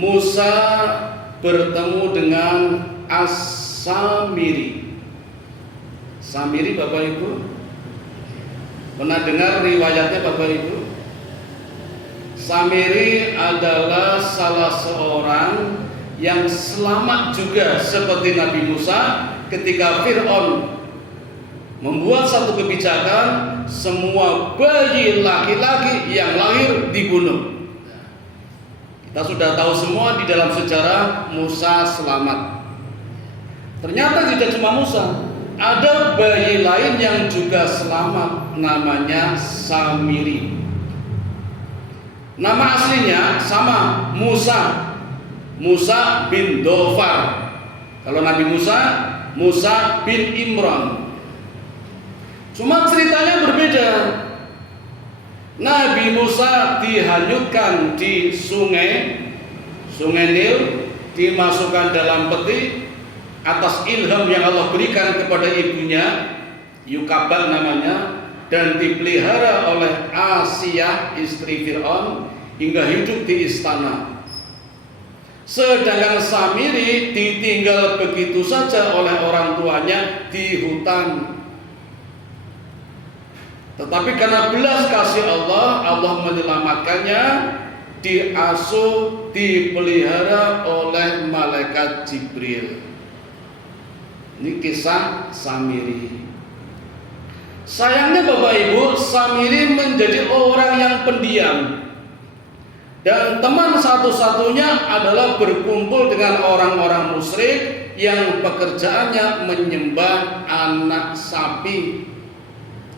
Musa bertemu dengan As-Samiri. Samiri Bapak Ibu pernah dengar riwayatnya Bapak Ibu? Samiri adalah salah seorang yang selamat juga seperti Nabi Musa ketika Fir'aun membuat satu kebijakan semua bayi laki-laki yang lahir dibunuh. Kita sudah tahu semua di dalam sejarah Musa selamat. Ternyata tidak cuma Musa, ada bayi lain yang juga selamat, namanya Samiri. Nama aslinya sama, Musa bin Dhofar. Kalau Nabi Musa bin Imran. Cuma ceritanya berbeda. Nabi Musa dihanyutkan di sungai Nil, dimasukkan dalam peti atas ilham yang Allah berikan kepada ibunya, Yukabad namanya, dan dipelihara oleh Asiyah istri Fir'aun hingga hidup di istana. Sedangkan Samiri ditinggal begitu saja oleh orang tuanya di hutan. Tetapi karena belas kasih Allah menyelamatkannya, diasuh, dipelihara oleh malaikat Jibril. Ini kisah Samiri. Sayangnya Bapak Ibu, Samiri menjadi orang yang pendiam, dan teman satu-satunya adalah berkumpul dengan orang-orang musyrik yang pekerjaannya menyembah anak sapi,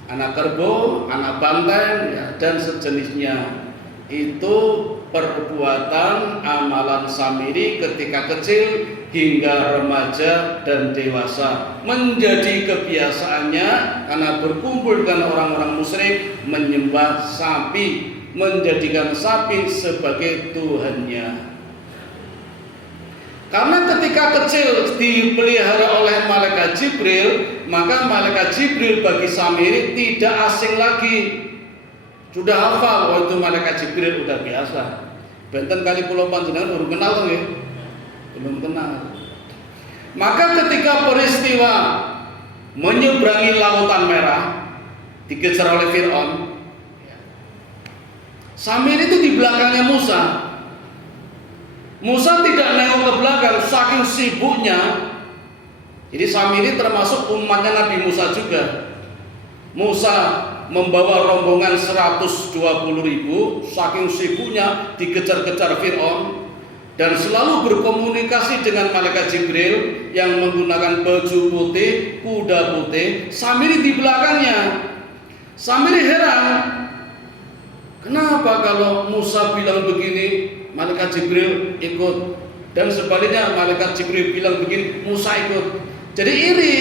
anak kerbau, anak banteng, ya, dan sejenisnya. Itu perbuatan amalan Samiri ketika kecil hingga remaja dan dewasa, menjadi kebiasaannya karena berkumpul dengan orang-orang musyrik menyembah sapi, menjadikan sapi sebagai tuhannya. Karena ketika kecil dipelihara oleh malaikat Jibril, maka malaikat Jibril bagi Samiri tidak asing lagi. Sudah hafal, waktu malaikat Jibril udah biasa. Benten kali pulau panjenengan baru kenal tuh ya? Belum kenal. Maka ketika peristiwa menyeberangi lautan merah, dikejar oleh Fir'aun, Samiri itu di belakangnya Musa. Musa tidak nengok ke belakang saking sibuknya. Jadi Samiri termasuk umatnya Nabi Musa juga. Musa membawa rombongan 120.000, saking sibuknya dikejar-kejar Fir'aun, dan selalu berkomunikasi dengan malaikat Jibril yang menggunakan baju putih, kuda putih. Samiri di belakangnya. Samiri heran, kenapa kalau Musa bilang begini malaikat Jibril ikut, dan sebaliknya malaikat Jibril bilang begini Musa ikut. Jadi iri.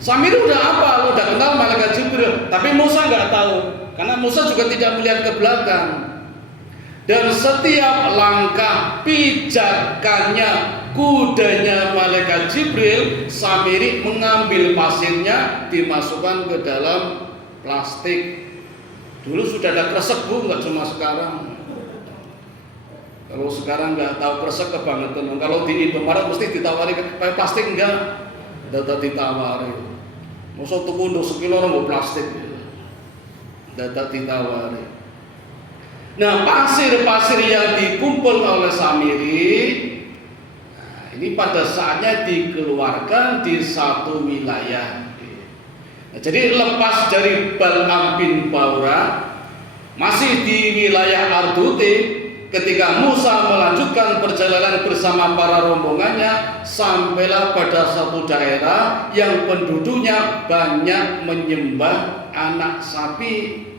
Samiri udah apa? Udah kenal malaikat Jibril, tapi Musa nggak tahu, karena Musa juga tidak melihat ke belakang. Dan setiap langkah pijakannya kudanya malaikat Jibril, Samiri mengambil pasirnya, dimasukkan ke dalam plastik. Dulu sudah ada kresek Bu, nggak cuma sekarang. Kalau sekarang nggak tahu kresek kebangetan. Kalau di Indomaret mesti ditawari pakai plastik, enggak, data ditawari. Masa tuku untuk sekilo orang plastik, data ditawari. Nah, pasir-pasir yang dikumpul oleh Samiri, ini pada saatnya dikeluarkan di satu wilayah. Nah, jadi lepas dari Bal'am bin Baura, masih di wilayah Arduti, ketika Musa melanjutkan perjalanan bersama para rombongannya, sampailah pada satu daerah yang penduduknya banyak menyembah anak sapi.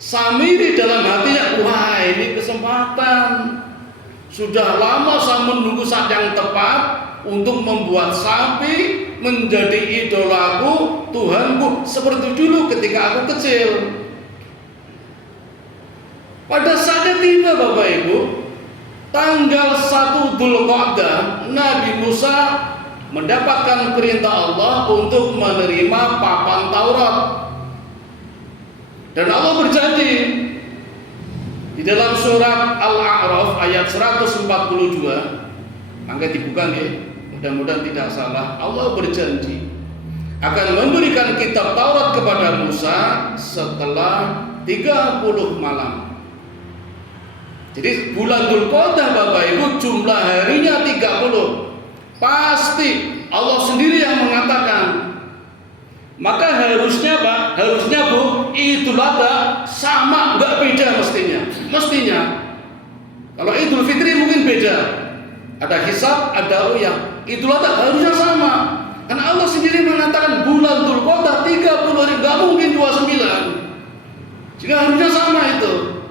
Samiri dalam hatinya, wah ini kesempatan. Sudah lama saya menunggu saat yang tepat untuk membuat sapi menjadi idolaku, Tuhanku, seperti dulu ketika aku kecil. Pada saatnya tiba Bapak Ibu, tanggal 1 Dzulqa'dah, Nabi Musa mendapatkan perintah Allah untuk menerima papan Taurat. Dan Allah berjanji, Di dalam surat Al-A'raf ayat 142, mangga dibuka nggih, mudah-mudahan tidak salah. Allah berjanji akan memberikan kitab Taurat kepada Musa setelah 30 malam. Jadi bulan Dzulqa'dah Bapak Ibu jumlah harinya 30. Pasti Allah sendiri yang mengatakan. Maka harusnya Pak, harusnya Bu, Idul Adha sama, nggak beda mestinya. Mestinya. Kalau Idul Fitri mungkin beda. Ada hisab, ada ruyah. Idul Adha harusnya sama. Karena Allah sendiri mengatakan bulan Dzulqa'dah 30 hari, nggak mungkin 29. Jika harusnya sama itu.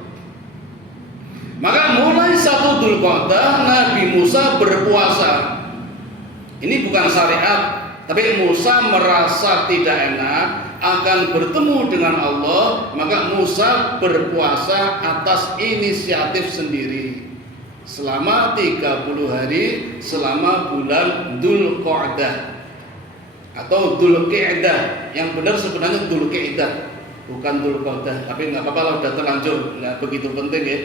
Maka mulai 1 Dzulqa'dah Nabi Musa berpuasa. Ini bukan syariat. Tapi Musa merasa tidak enak akan bertemu dengan Allah, maka Musa berpuasa atas inisiatif sendiri selama 30 hari selama bulan Dzulqa'dah atau Dzulqa'dah. Yang benar sebenarnya Dzulqa'dah, bukan Dzulqa'dah. Tapi nggak apa-apa, sudah terlanjur, nggak begitu penting ya.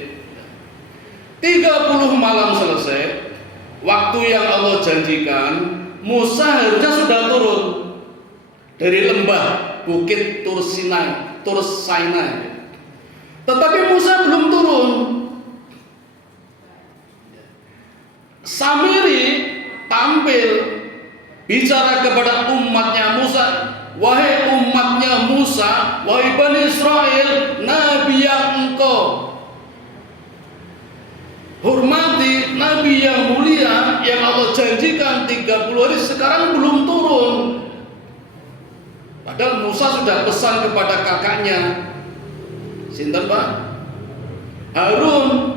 30 malam selesai, waktu yang Allah janjikan, Musa harusnya sudah turun dari lembah bukit Tur Sinai. Tetapi Musa belum turun. Samiri tampil bicara kepada umatnya Musa, wahai umatnya Musa, wahai Bani Israel, Nabi yang engkau hormati, Nabi yang mulia yang Allah janjikan 30 hari sekarang belum turun. Padahal Musa sudah pesan kepada kakaknya, sinten Pak? Harun,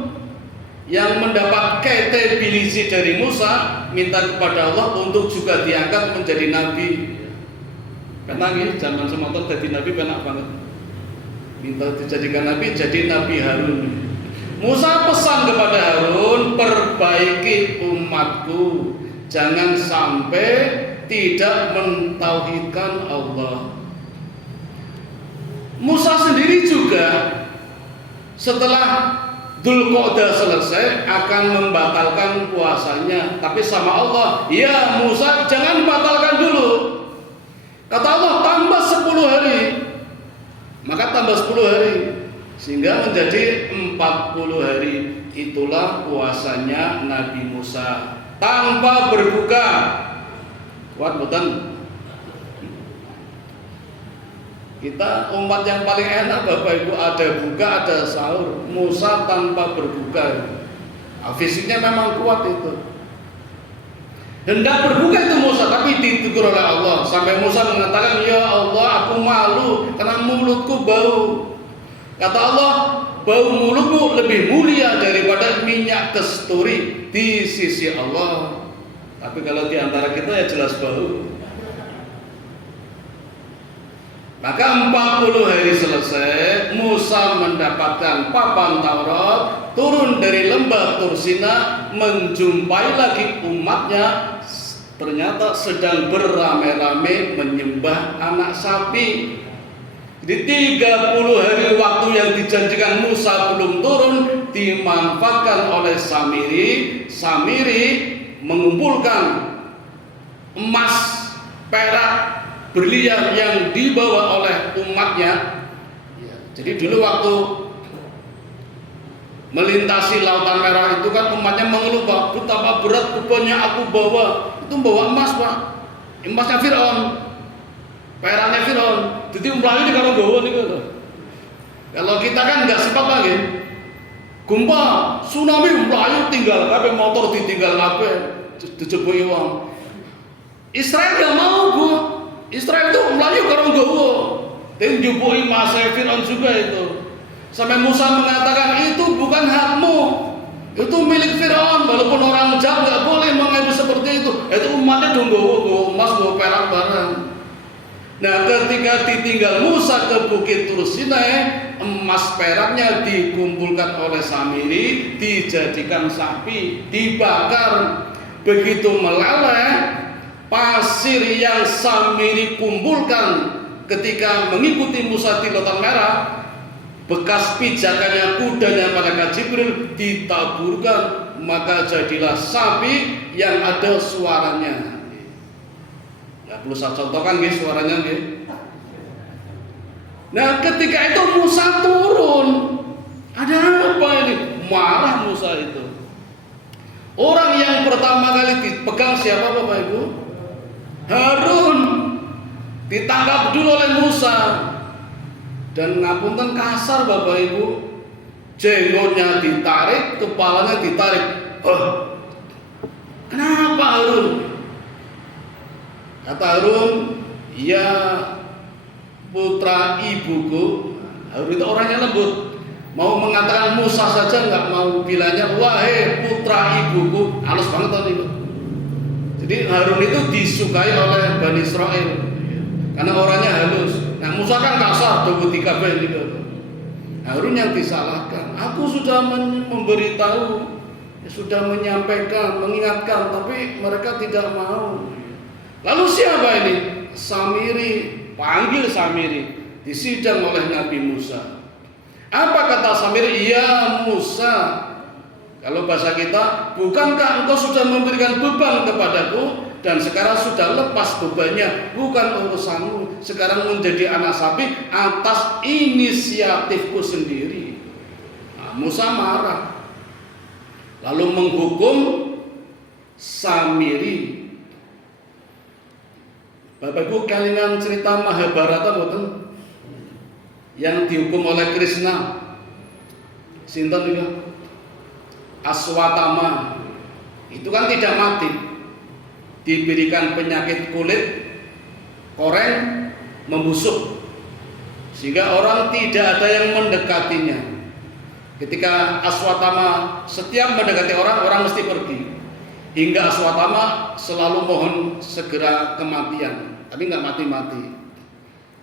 yang mendapat kredibilisi dari Musa, minta kepada Allah untuk juga diangkat menjadi nabi. Karena ini zaman semoga jadi nabi benar banget. Minta dijadikan nabi, jadi Nabi Harun. Musa pesan kepada Harun, perbaiki umatku, jangan sampai tidak mentauhidkan Allah. Musa sendiri juga setelah Dzulqa'dah selesai akan membatalkan puasanya, tapi sama Allah, ya Musa jangan batalkan dulu. Kata Allah tambah 10 hari, maka tambah 10 hari sehingga menjadi 40 hari. Itulah puasanya Nabi Musa tanpa berbuka. Kuat betul. Kita umat yang paling enak Bapak Ibu, ada buka ada sahur. Musa tanpa berbuka. Fisiknya memang kuat itu. Hendak berbuka itu Musa, tapi ditegur oleh Allah. Sampai Musa mengatakan, ya Allah aku malu karena mulutku bau. Kata Allah, bau mulutmu lebih mulia daripada minyak kasturi di sisi Allah. Tapi kalau di antara kita ya jelas bau. Maka 40 hari selesai, Musa mendapatkan papan Taurat, turun dari lembah Tur Sinai, menjumpai lagi umatnya, ternyata sedang beramai-ramai menyembah anak sapi. Di 30 hari waktu yang dijanjikan Musa belum turun, dimanfaatkan oleh Samiri. Samiri mengumpulkan emas, perak, berlian yang dibawa oleh umatnya. Jadi dulu waktu melintasi Lautan Merah itu kan umatnya mengeluh, Pak, betapa berat bebannya aku bawa. Itu bawa emas, Pak, emasnya Fir'aun, peraknya Fir'aun. Jadi Melayu ini kalau bawa nih gitu. Kalau kita kan nggak sempat lagi. Gempa, tsunami Melayu tinggal kabeh, motor ditinggal kabeh, dijeboi wong. Israel nggak mau, Bu. Israel itu Melayu karo nggawa. Dan njupui masa Fir'aun juga itu. Sampai Musa mengatakan itu bukan hakmu, itu milik Fir'aun. Walaupun orang Jawa nggak boleh mengambil seperti itu. Itu umatnya dong nggawa emas, nggawa perak barang. Nah, ketika ditinggal Musa ke Bukit Tur Sinai, emas peraknya dikumpulkan oleh Samiri, dijadikan sapi, dibakar. Begitu meleleh, pasir yang Samiri kumpulkan ketika mengikuti Musa di Lautan Merah bekas pijakannya kudanya malaikat Jibril ditaburkan, maka jadilah sapi yang ada suaranya. Nggak perlu saya contohkan nggih suaranya nggih. Nah, ketika itu Musa turun. Ada apa ini? Marah Musa itu. Orang yang pertama kali dipegang siapa Bapak Ibu? Harun. Ditangkap dulu oleh Musa. Dan ngapunten kasar Bapak Ibu, jenggotnya ditarik, kepalanya ditarik. Kenapa Harun? Kata Harun, ya putra ibuku. Harun itu orangnya lembut, mau mengatakan Musa saja nggak mau, bilangnya wahai putra ibuku. Halus banget tadi. Jadi Harun itu disukai oleh Bani Israel karena orangnya halus. Nah Musa kan kasar, tiga juga. Harun yang disalahkan. Aku sudah memberitahu, sudah menyampaikan, mengingatkan, tapi mereka tidak mau. Lalu siapa ini? Samiri, panggil Samiri, disidang oleh Nabi Musa. Apa kata Samiri? Ya Musa, kalau bahasa kita, bukankah engkau sudah memberikan beban kepadaku? Dan sekarang sudah lepas bebannya, bukan urusanmu. Sekarang menjadi anak sapi atas inisiatifku sendiri. Nah, Musa marah, lalu menghukum Samiri. Bapak Ibu kalian cerita Mahabharata betul? Yang dihukum oleh Krishna, sinten juga Aswatama, itu kan tidak mati, diberikan penyakit kulit koreng membusuk sehingga orang tidak ada yang mendekatinya. Ketika Aswatama setiap mendekati orang, orang mesti pergi. Hingga Aswatama selalu mohon segera kematian, tapi nggak mati-mati.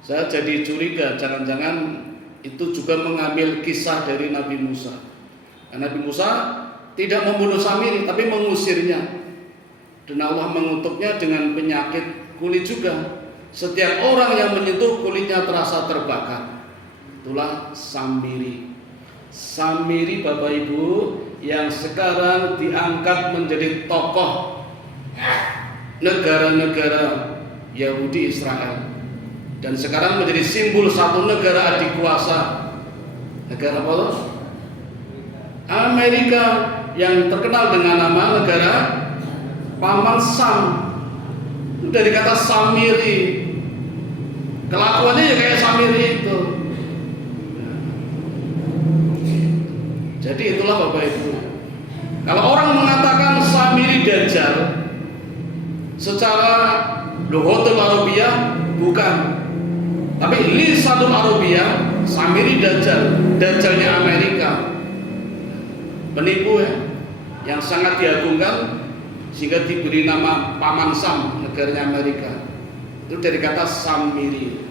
Saya jadi curiga, jangan-jangan itu juga mengambil kisah dari Nabi Musa. Nabi Musa tidak membunuh Samiri, tapi mengusirnya. Dan Allah mengutuknya dengan penyakit kulit juga. Setiap orang yang menyentuh kulitnya terasa terbakar. Itulah Samiri. Samiri Bapak Ibu yang sekarang diangkat menjadi tokoh negara-negara Yahudi Israel. Dan sekarang menjadi simbol satu negara adikuasa. Negara apa? Amerika, yang terkenal dengan nama negara Paman Sam. Itu dari kata Samiri. Kelakuannya ya kayak Samiri itu. Jadi itulah Bapak Ibu. Kalau orang mengatakan Samiri Dajjal, secara lughatul Arabiyah bukan. Tapi lisanul Arabiyah, Samiri Dajjal, Dajjalnya Amerika. Penipu ya, yang sangat diagungkan sehingga diberi nama Paman Sam, negaranya Amerika. Itu dari kata Samiri.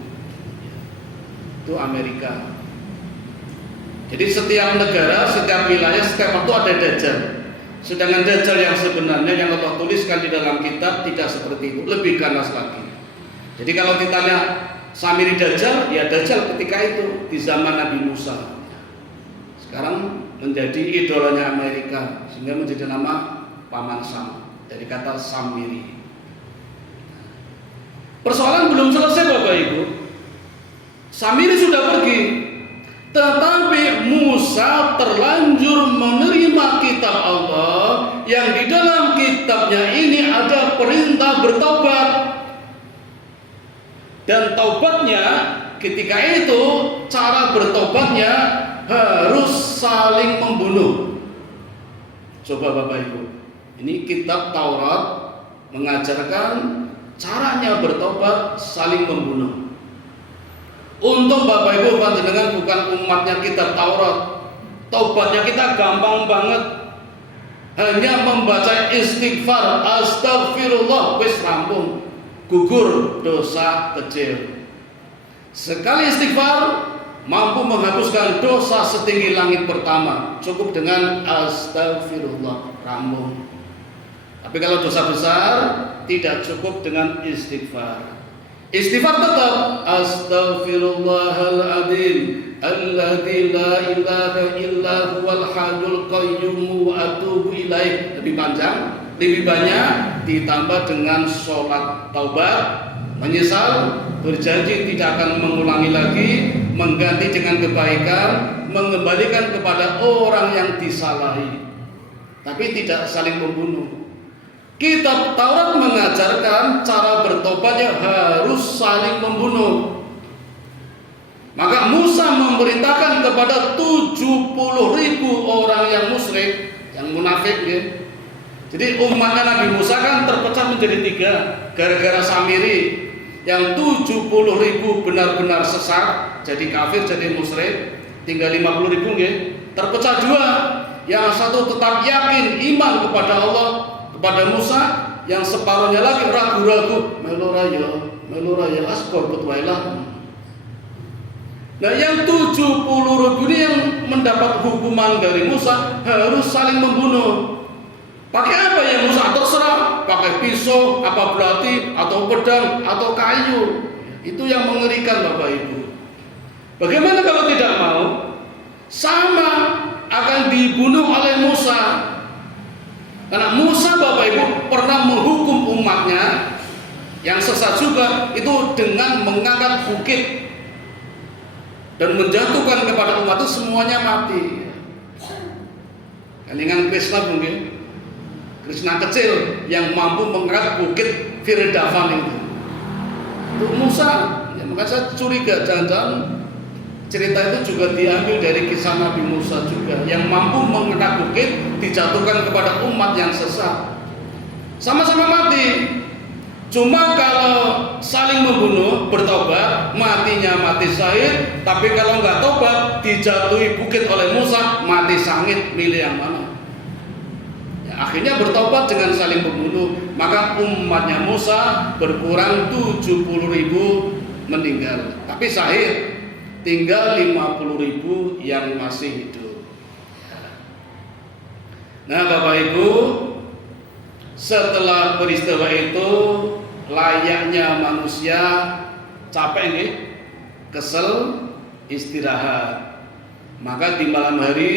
Itu Amerika. Jadi setiap negara, setiap wilayah, setiap waktu ada Dajjal. Sedangkan Dajjal yang sebenarnya yang Allah tuliskan di dalam kitab tidak seperti itu, lebih ganas lagi. Jadi kalau ditanya Samiri Dajjal, ya Dajjal ketika itu di zaman Nabi Musa. Sekarang menjadi idolanya Amerika sehingga menjadi nama Paman Sam dari kata Samiri. Persoalan belum selesai Bapak Ibu. Samiri sudah pergi, tetapi Musa terlanjur menerima kitab Allah yang di dalam kitabnya ini ada perintah bertobat. Dan taubatnya ketika itu cara bertobatnya harus saling membunuh. Coba Bapak Ibu, ini kitab Taurat mengajarkan caranya bertobat saling membunuh. Untung Bapak Ibu panjenengan bukan umatnya kitab Taurat. Taubatnya kita gampang banget. Hanya membaca istighfar, astagfirullah, wis rampung. Gugur dosa kecil. Sekali istighfar mampu menghapuskan dosa setinggi langit pertama. Cukup dengan astagfirullah, rampung. Tapi kalau dosa besar tidak cukup dengan istighfar. Istighfar tetap astagfirullahaladzim, alladzi la ilaha illa huwal hayyul qayyum wa atubu ilaih. Lebih panjang, lebih banyak, ditambah dengan sholat taubat, menyesal, berjanji tidak akan mengulangi lagi, mengganti dengan kebaikan, mengembalikan kepada orang yang disalahi, tapi tidak saling membunuh. Kitab Taurat mengajarkan cara bertobatnya harus saling membunuh. Maka Musa memerintahkan kepada 70.000 orang yang musyrik, yang munafik ya. Jadi umatnya Nabi Musa kan terpecah menjadi 3 gara-gara Samiri. Yang 70.000 benar-benar sesat, jadi kafir, jadi musyrik, tinggal 50.000 ya. Terpecah 2. Yang satu tetap yakin iman kepada Allah, kepada Musa, yang separuhnya lagi ragu-ragu, meloraya askor betwailah. Nah, yang 70.000 ini yang mendapat hukuman dari Musa harus saling membunuh. Pakai apa ya Musa? Terserah, pakai pisau, apa belati, atau pedang, atau kayu. Itu yang mengerikan Bapak Ibu. Bagaimana kalau tidak mau? Sama akan dibunuh oleh Musa. Karena Musa Bapak Ibu pernah menghukum umatnya yang sesat juga itu dengan mengangkat bukit dan menjatuhkan kepada umat itu semuanya mati. Kelingan Krishna mungkin, Krishna kecil yang mampu mengangkat bukit Firdavan itu. Itu Musa, ya, makanya saya curiga jangan-jangan cerita itu juga diambil dari kisah Nabi Musa juga, yang mampu mengangkat bukit dijatuhkan kepada umat yang sesat. Sama-sama mati. Cuma kalau saling membunuh, bertobat, matinya mati syahid. Tapi kalau nggak tobat, dijatuhi bukit oleh Musa, mati sangit, milih yang mana? Ya, akhirnya bertobat dengan saling membunuh. Maka umatnya Musa berkurang 70.000 meninggal. Tapi syahid, tinggal 50.000 yang masih hidup. Nah Bapak Ibu, setelah peristiwa itu, layaknya manusia capek nih, kesel, istirahat. Maka di malam hari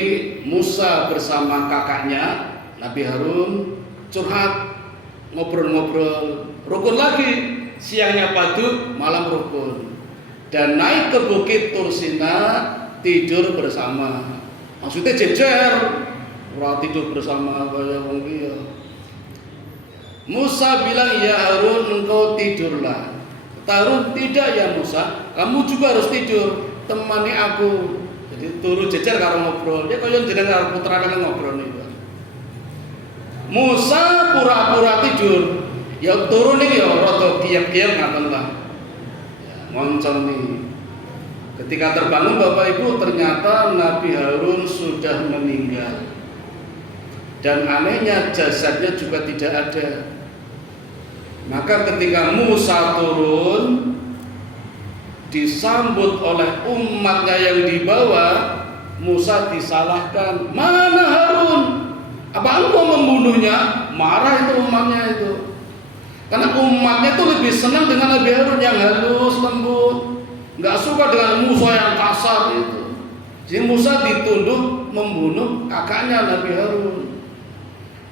Musa bersama kakaknya Nabi Harun curhat, ngobrol-ngobrol, rukun lagi, siangnya padu, malam rukun, dan naik ke bukit Tursina tidur bersama. Maksudnya jejer, ora tidur bersama kaya wong liya. Musa bilang, ya Harun, engkau tidurlah. Harun, tidak ya Musa, kamu juga harus tidur, temani aku. Jadi turu jejer karo ngobrol. Dia kaya jenengan putra kan ngobrol niku. Musa pura-pura tidur. Ya turun nih ya rada kiyep-kiyep ngaten lah. Ya, ngoncong nih. Ketika terbangun Bapak Ibu, ternyata Nabi Harun sudah meninggal. Dan anehnya jasadnya juga tidak ada. Maka ketika Musa turun, disambut oleh umatnya yang di bawah, Musa disalahkan. Mana Harun? Apa engkau membunuhnya? Marah itu umatnya itu. Karena umatnya itu lebih senang dengan Nabi Harun yang halus, lembut, nggak suka dengan Musa yang kasar itu. Jadi Musa dituduh membunuh kakaknya Nabi Harun.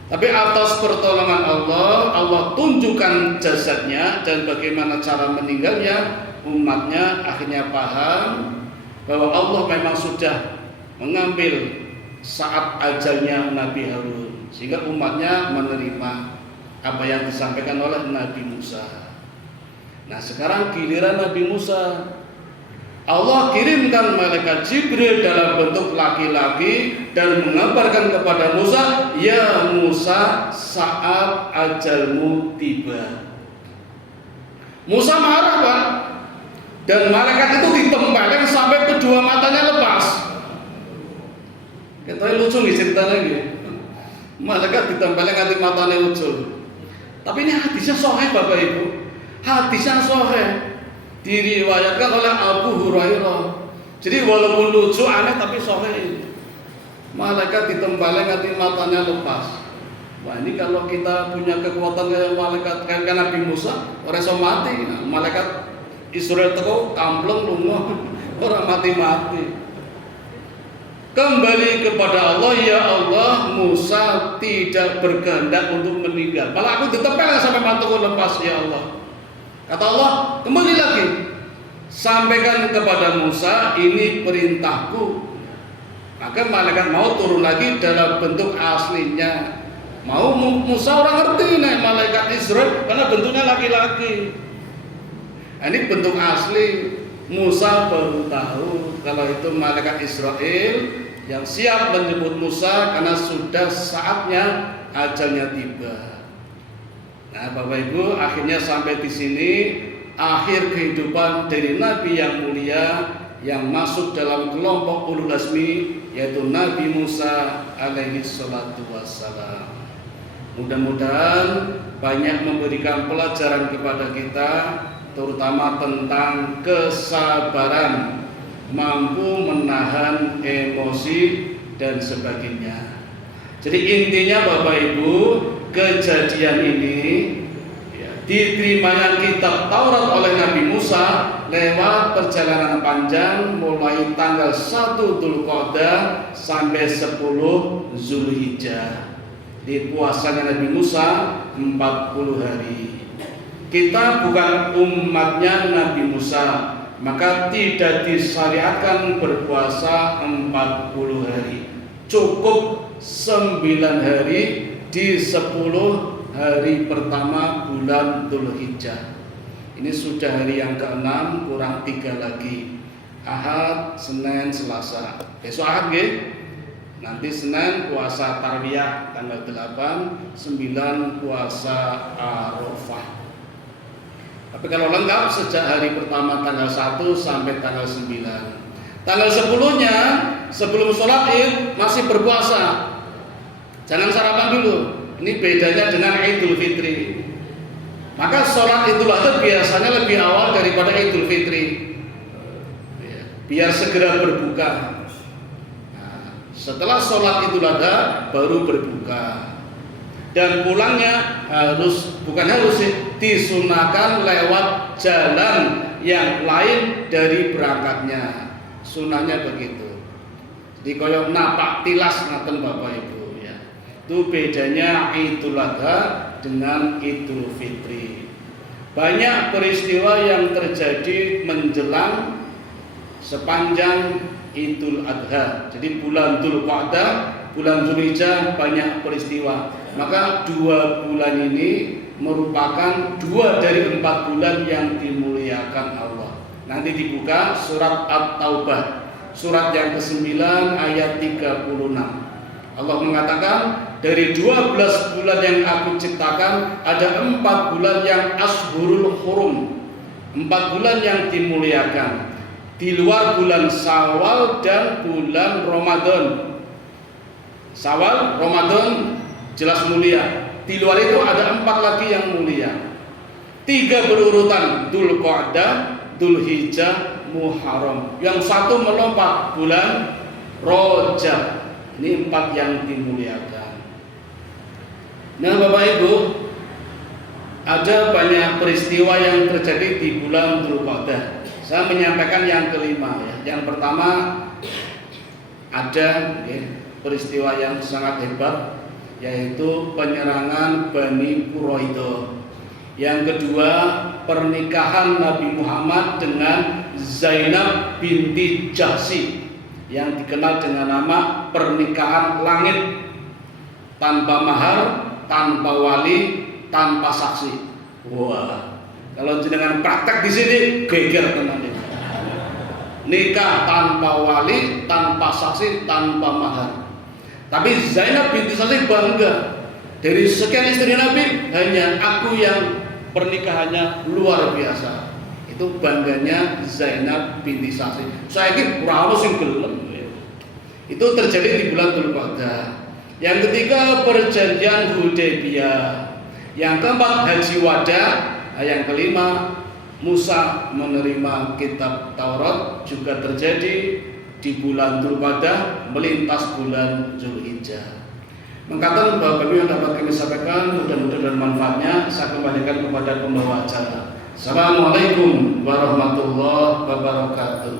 Tapi atas pertolongan Allah, Allah tunjukkan jasadnya dan bagaimana cara meninggalnya. Umatnya akhirnya paham bahwa Allah memang sudah mengambil saat ajalnya Nabi Harun, sehingga umatnya menerima apa yang disampaikan oleh Nabi Musa. Nah sekarang giliran Nabi Musa. Allah kirimkan malaikat Jibril dalam bentuk laki-laki dan mengabarkan kepada Musa, ya Musa, saat ajalmu tiba. Musa marah Pak, dan malaikat itu ditempelin sampai kedua matanya lepas. Kita lucu nih ceritanya gitu. Malaikat ditempelin nganti matanya ucul. Tapi ini hadisnya sahih Bapak Ibu, hadisnya sahih. Diriwayatkan oleh Abu Hurairah. Jadi walaupun lucu aneh tapi sahih. Malaikat ditempelin nanti matanya lepas. Wah ini kalau kita punya kekuatan kayak malaikat kayak Nabi Musa, orang iso mati. Nah, malaikat Israel teko kampleng lunga, orang mati-mati. kembali kepada Allah. Ya Allah, Musa tidak berkehendak untuk meninggal, malah aku ditempel sampai mataku lepas. Ya Allah, kata Allah, kembali lagi, sampaikan kepada Musa, ini perintahku. Maka malaikat maut turun lagi dalam bentuk aslinya. Mau Musa orang ngerti nih malaikat Israel karena bentuknya laki-laki. Ini bentuk asli. Musa baru tahu kalau itu malaikat Israel yang siap menjemput Musa karena sudah saatnya ajalnya tiba. Nah, Bapak Ibu, akhirnya sampai di sini akhir kehidupan dari Nabi yang mulia yang masuk dalam kelompok ulul azmi, yaitu Nabi Musa alaihi salatu wassalam. Mudah-mudahan banyak memberikan pelajaran kepada kita, terutama tentang kesabaran, mampu menahan emosi dan sebagainya. Jadi intinya Bapak Ibu, kejadian ini ya, diterimanya kitab Taurat oleh Nabi Musa lewat perjalanan panjang mulai tanggal 1 Dzulqa'dah sampai 10 Zulhijjah. Di puasanya Nabi Musa 40 hari. Kita bukan umatnya Nabi Musa, maka tidak disyariatkan berpuasa 40 hari. Cukup 9 hari di 10 hari pertama bulan Dzulhijjah. Ini sudah hari yang ke-6, kurang 3 lagi. Ahad, Senin, Selasa. Besok Ahad nggih. Nanti Senin puasa Tarwiyah tanggal 8, 9 puasa Arafah. Tapi kalau lengkap sejak hari pertama tanggal 1 sampai tanggal 9. Tanggal 10-nya sebelum sholat Id masih berpuasa. Jangan sarapan dulu. Ini bedanya dengan Idul Fitri. Maka sholat Idul Adha biasanya lebih awal daripada Idul Fitri, biar segera berbuka. Setelah sholat Idul Adha baru berbuka, dan pulangnya disunahkan lewat jalan yang lain dari berangkatnya. Sunahnya begitu. Jadi koyok napak tilas ngaten Bapak Ibu ya. Itu bedanya Idul Adha dengan Idul Fitri. Banyak peristiwa yang terjadi menjelang sepanjang Idul Adha. Jadi bulan Dzulqa'dah, bulan Zulhijjah banyak peristiwa. Maka 2 bulan ini merupakan 2 dari 4 bulan yang dimuliakan Allah. Nanti dibuka surat At-Taubah, surat yang ke-9 ayat 36. Allah mengatakan, dari 12 bulan yang aku ciptakan, ada 4 bulan yang ashurul hurum, 4 bulan yang dimuliakan. Di luar bulan Syawal dan bulan Ramadan. Syawal, Ramadan jelas mulia. Di luar itu ada 4 lagi yang mulia. 3 berurutan, Dzulqa'dah, Dzulhijjah, Muharram. Yang 1 melompat bulan Rajab. Ini 4 yang dimuliakan. Nah Bapak Ibu, ada banyak peristiwa yang terjadi di bulan Dzulqa'dah. Saya menyampaikan yang kelima ya. Yang pertama ada ya, peristiwa yang sangat hebat, yaitu penyerangan Bani Quraidah. Yang kedua, pernikahan Nabi Muhammad dengan Zainab binti Jahsy yang dikenal dengan nama pernikahan langit, tanpa mahar, tanpa wali, tanpa saksi. Wah, kalau jenengan praktek di sini geger teman ini. Nikah tanpa wali, tanpa saksi, tanpa mahar. Tapi Zainab binti Jahsy bangga, dari sekian istri Nabi hanya aku yang pernikahannya luar biasa. Itu bangganya Zainab binti Jahsy. Saya ini kurang sing gelem. Itu terjadi di bulan Dzulqa'dah. Yang ketiga, perjanjian Hudaybiyah. Yang keempat, Haji Wada. Yang kelima, Musa menerima kitab Taurat, juga terjadi di bulan Dzulqa'dah melintas bulan Zulhijjah. Mengatakan bahwa Bapak yang dapat kami sampaikan mudah-mudahan manfaatnya. Saya kembalikan kepada pembawa acara. Assalamualaikum warahmatullahi wabarakatuh.